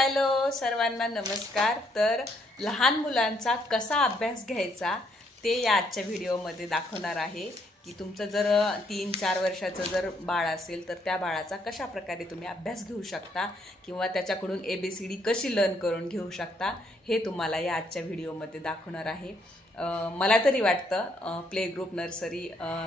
Hello सर्वांना नमस्कार. तर लहान मुलांचा कसा अभ्यास घ्यायचा ते या आजच्या व्हिडिओमध्ये दाखवणार आहे. की तुमचं जर तीन चार वर्षाचं जर बाळ असेल तर त्या बाळाचा कशा प्रकारे तुम्ही अभ्यास घेऊ शकता किंवा त्याच्याकडून ए बी सी डी कशी लर्न करून घेऊ शकता हे तुम्हाला या आजच्या व्हिडिओमध्ये दाखवणार आहे. मला तरी वाटतं प्ले ग्रुप नर्सरी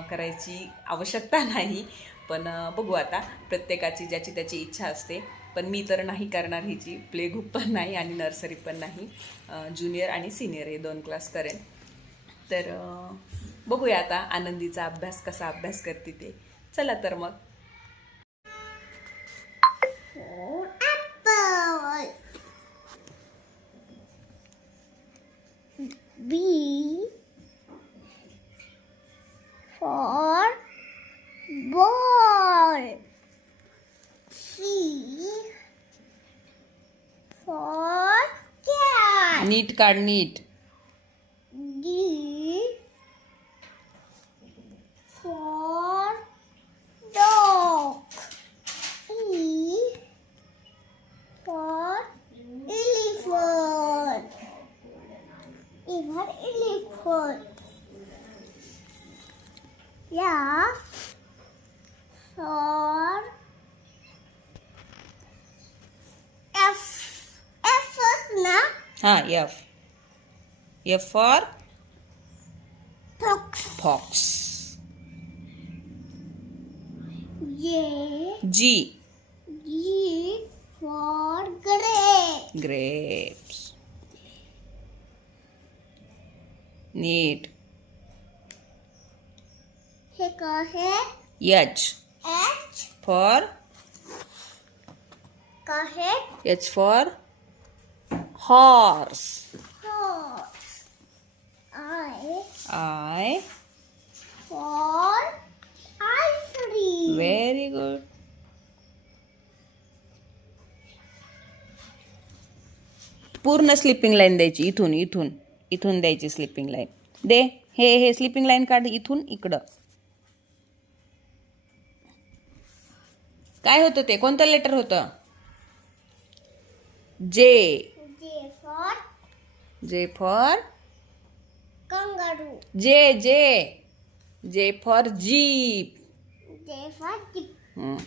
करायची आवश्यकता नाही. पण बघू आता. प्रत्येकाची ज्याची त्याची इच्छा असते. पण मी तर नाही करणार हिची. प्ले ग्रुप पण नाही आणि नर्सरी पण नाही. ज्युनियर आणि सिनियर हे दोन क्लास करेन. तर बघूया आता आनंदीचा अभ्यास कसा अभ्यास करते ते. चला तर मग. B. For নিট কার নিট dog e elephant elephant yeah So. ಹಾಂ F F for fox G for grapes. Grapes. Need. H. H for. H for. Horse horse. I I for ivory. Very good पूर्ण स्लिपिंग लाईन द्यायची. इथून इथून इथून द्यायची स्लिपिंग लाईन दे. हे हे sleeping line काढ इथून इकडं. काय होतं ते? कोणतं लेटर होतं? जे J for kangaroo. J J J for jeep J for jeep.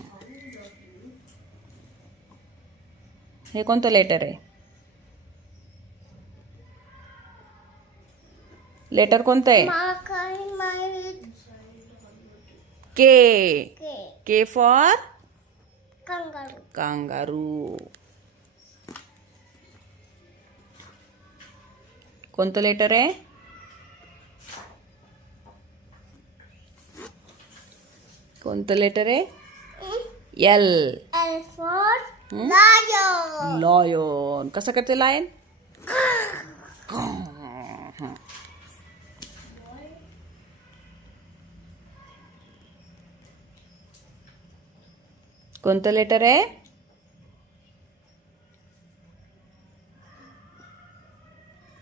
हे कोणतं लेटर आहे? लेटर कोणतं आहे? माहीत K K K for kangaroo. Kangaroo कोणतं लेटर आहे कोणतं लेटर आहे L L for lion. Lion कसं करते लायन कोणतं लेटर आहे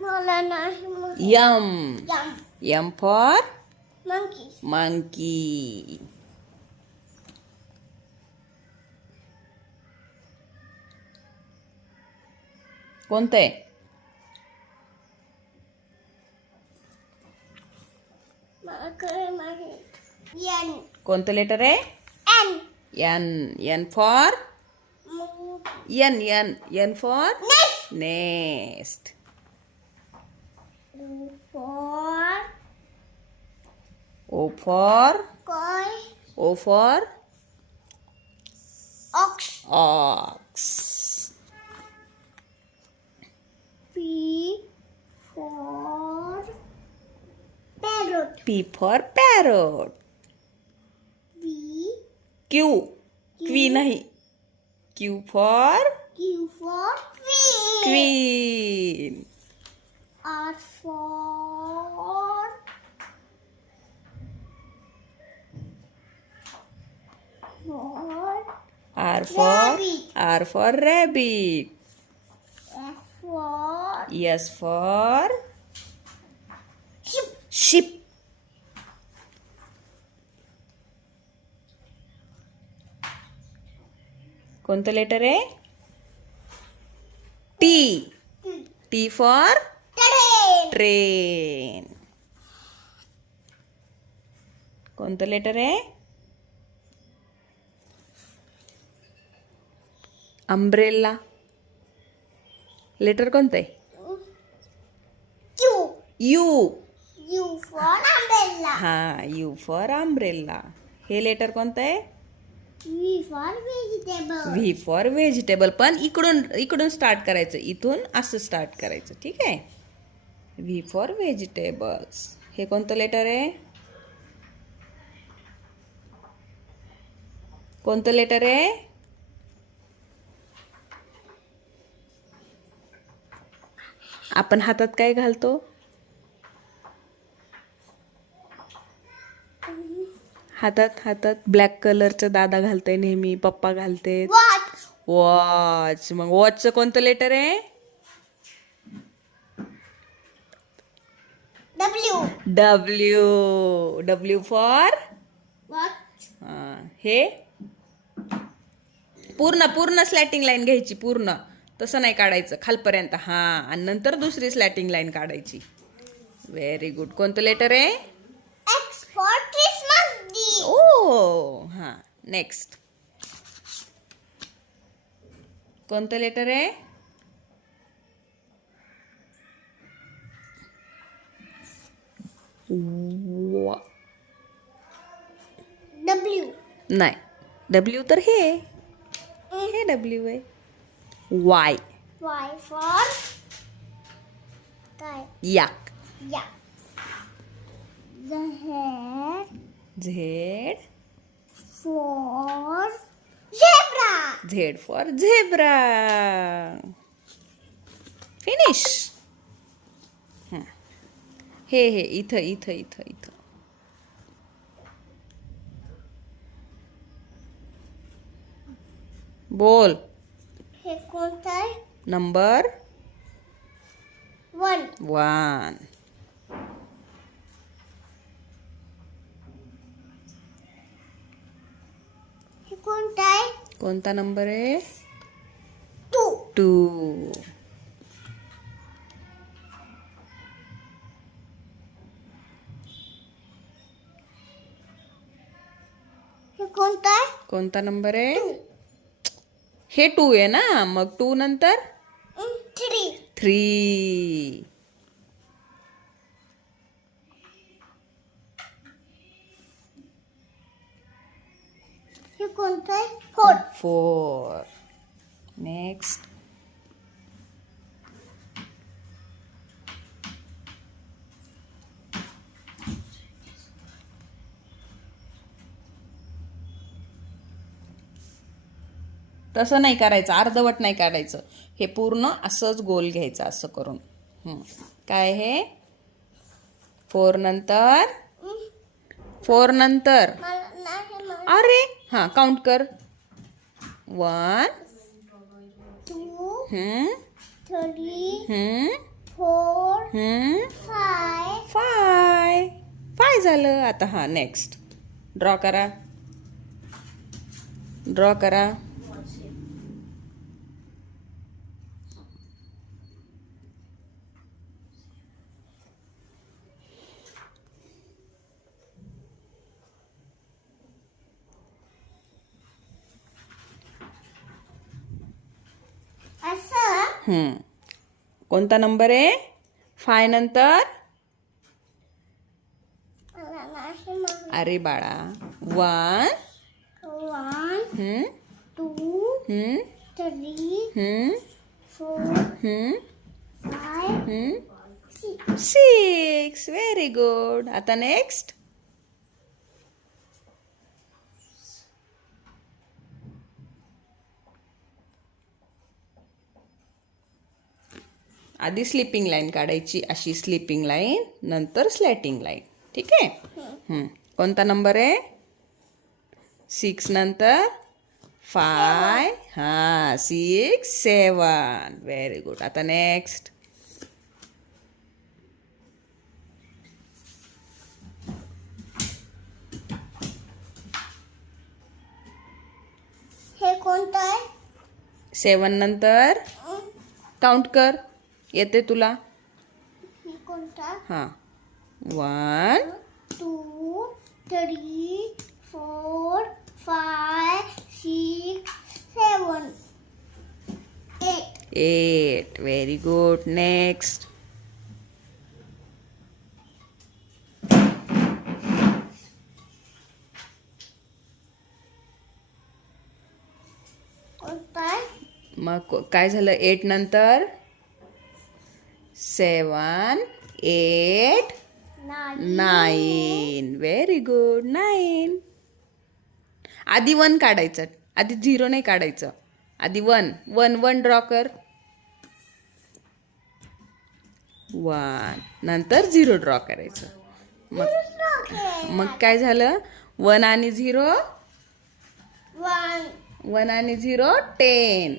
मला नाही माहीत. M. M for Monkey. Monkey कोणतं आहे. कोणतं लेटर आहे N. N N for. N N N for. Nest O for O for koi. O for Ox. Ox P for parrot. P for parrot V. Q क्वी नाही Q for Q for queen. Queen R for. For R for Rabbit. R for rabbit F for S for sheep. Sheep कोणतं letter आहे? T T for train कोणतं letter आहे umbrella letter कोणतं आहे U U for umbrella हा U for umbrella हे letter कोणतं आहे V for vegetable V for vegetable पण इकडून इकडून स्टार्ट करायचं. इथून असं स्टार्ट करायचं. ठीक आहे? व्ही फॉर व्हेजिटेबल्स हे कोणतं लेटर आहे? कोणतं लेटर आहे? आपण हातात काय घालतो? हातात हातात. ब्लॅक कलरचं दादा घालतंय नेहमी पप्पा घालते वॉच वॉच मग वॉचचं कोणतं लेटर आहे? डब्ल्यू डब्ल्यू डब्ल्यू फॉर हे पूर्ण पूर्ण स्लॅटिंग लाईन घ्यायची पूर्ण. तसं नाही काढायचं खालपर्यंत. हां आणि नंतर दुसरी स्लॅटिंग लाईन काढायची. व्हेरी गुड कोणतं लेटर आहे? ओ हां नेक्स्ट कोणतं लेटर आहे? वा- डब्ल्यू नाही. डब्ल्यू तर हे. हे डब्ल्यू आहे. वाय वाय फॉर काय? Yak Z for zebra Z for zebra finish हे हे इथं इथं इथं इथं. बोल. हे कोणतं? नंबर? वन. वन. कोणतं आहे? कोणता नंबर आहे? टू. टू. कोणतं नंबर आहे? हे टू आहे ना? मग टू नंतर? Three three. हे कोणतं आहे? फोर. फोर. नेक्स्ट. तसं नाही करायचं अर्धवट नाही काढायचं. हे पूर्ण असंच गोल घ्यायचं असं करून. काय हे? फोर नंतर? फोर नंतर. अरे! हां काउंट कर. One. Two. Hmm three. Hmm four. Hmm five. Five. Five झालं. आता हां नेक्स्ट ड्रॉ करा. ड्रॉ करा असं हम्म. कोणता नंबर आहे? फाय नंतर? अरे बाळा. One. One two three four six very good आता नेक्स्ट आधी स्लिपिंग लाईन काढायची अशी स्लिपिंग लाईन नंतर स्लॅटिंग लाईन ठीक आहे. कोणता नंबर आहे? सिक्स नंतर फाय हां सिक्स सेवन व्हेरी गुड आता नेक्स्ट हे कोणतं आहे? सेवन नंतर काउंट कर. येते तुला? ही कोणता? हां. One two three four five six seven eight eight very good next मग काय झालं? एट नंतर? Seven eight nine very good nine आधी वन काढायचं. आधी झिरो नाही काढायचं. आधी वन वन वन ड्रॉ कर. वन नंतर झिरो ड्रॉ करायचं. मग मग काय झालं? वन आणि झिरो वन वन आणि झिरो टेन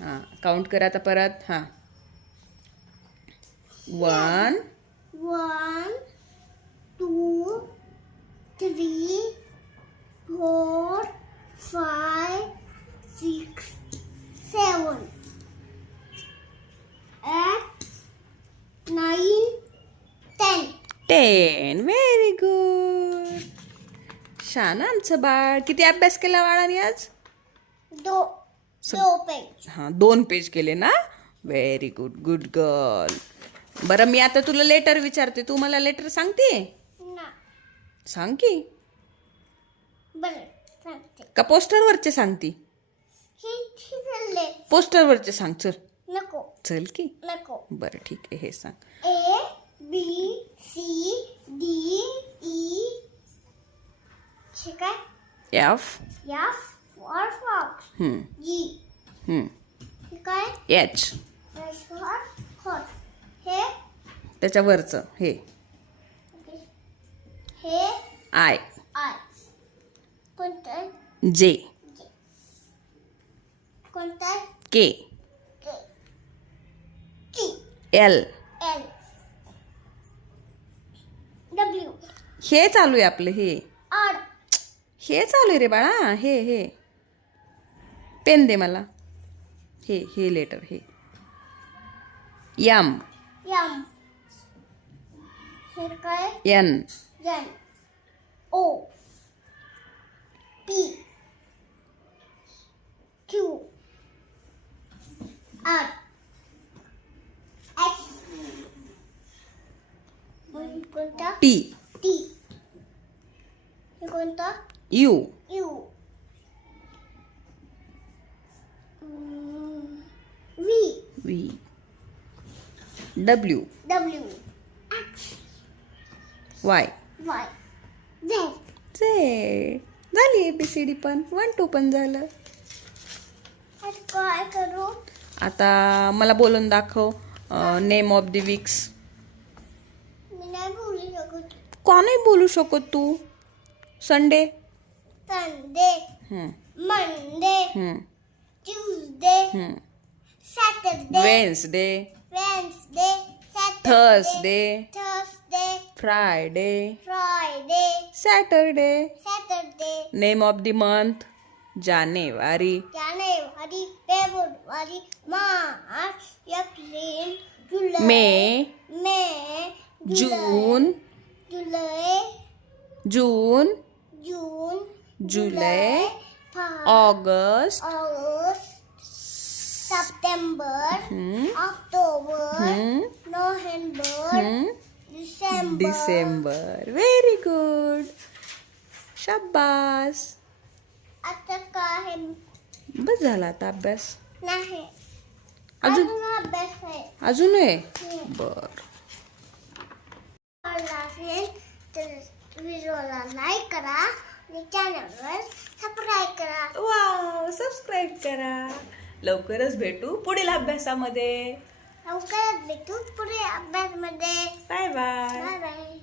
हां. काउंट कर आता परत. हां. One one two three four five six seven eight nine ten ten very good छान आमचं बाळ. किती अभ्यास केला बाळाने आज? दो दो पेज हां दोन पेज केले ना? व्हेरी गुड गुड गर्ल बरं मी आता तुला लेटर विचारते. तू मला लेटर सांगते? ना. सांग की. बरं सांगते. का पोस्टरवरचे सांगती? पोस्टरवरचे सांग चल. नको. चल की. नको. बरं ठीक आहे हे सांग. A B C D E काय? F F for fox G काय? एच एच फॉर त्याच्यावरचं हे. हे? आय. आय. कोणतं? जे. कोणतं? के. एल. एल. डब्ल्यू. हे चालू आहे आपलं हे. आर. हे चालू आहे रे बाळा हे हे. पेन दे मला. हे हे लेटर हे. M. M. Here correct? N. N. O. P. Q. R. X. T. T. You going? U. U. V. V. W W Y Y Z झाली ए बी सी डी पण. वन टू पण झालं. आता काय करू? आता मला बोलून दाखव नेम ऑफ द विक्स मी नाही बोलू शकत. का नाही बोलू शकत तू? Sunday Sunday Monday Tuesday Saturday Wednesday Wednesday Saturday Thursday Thursday Friday Friday Saturday Saturday name of the month जानेवारी जानेवारी February March April July May May June July June June July August August September October November December. December. Very good शाबास. आता काय? बस झाला आता अभ्यास. नाही. अजून? अभ्यास आहे. अजून आहे? बर. व्हिडिओला लाईक करा आणि चॅनलवर सबस्क्राईब करा. वाव सबस्क्राईब करा. लवकरच भेटू पुढील अभ्यासामध्ये. लवकरच भेटू पुढे अभ्यासमध्ये. Bye bye. Bye bye.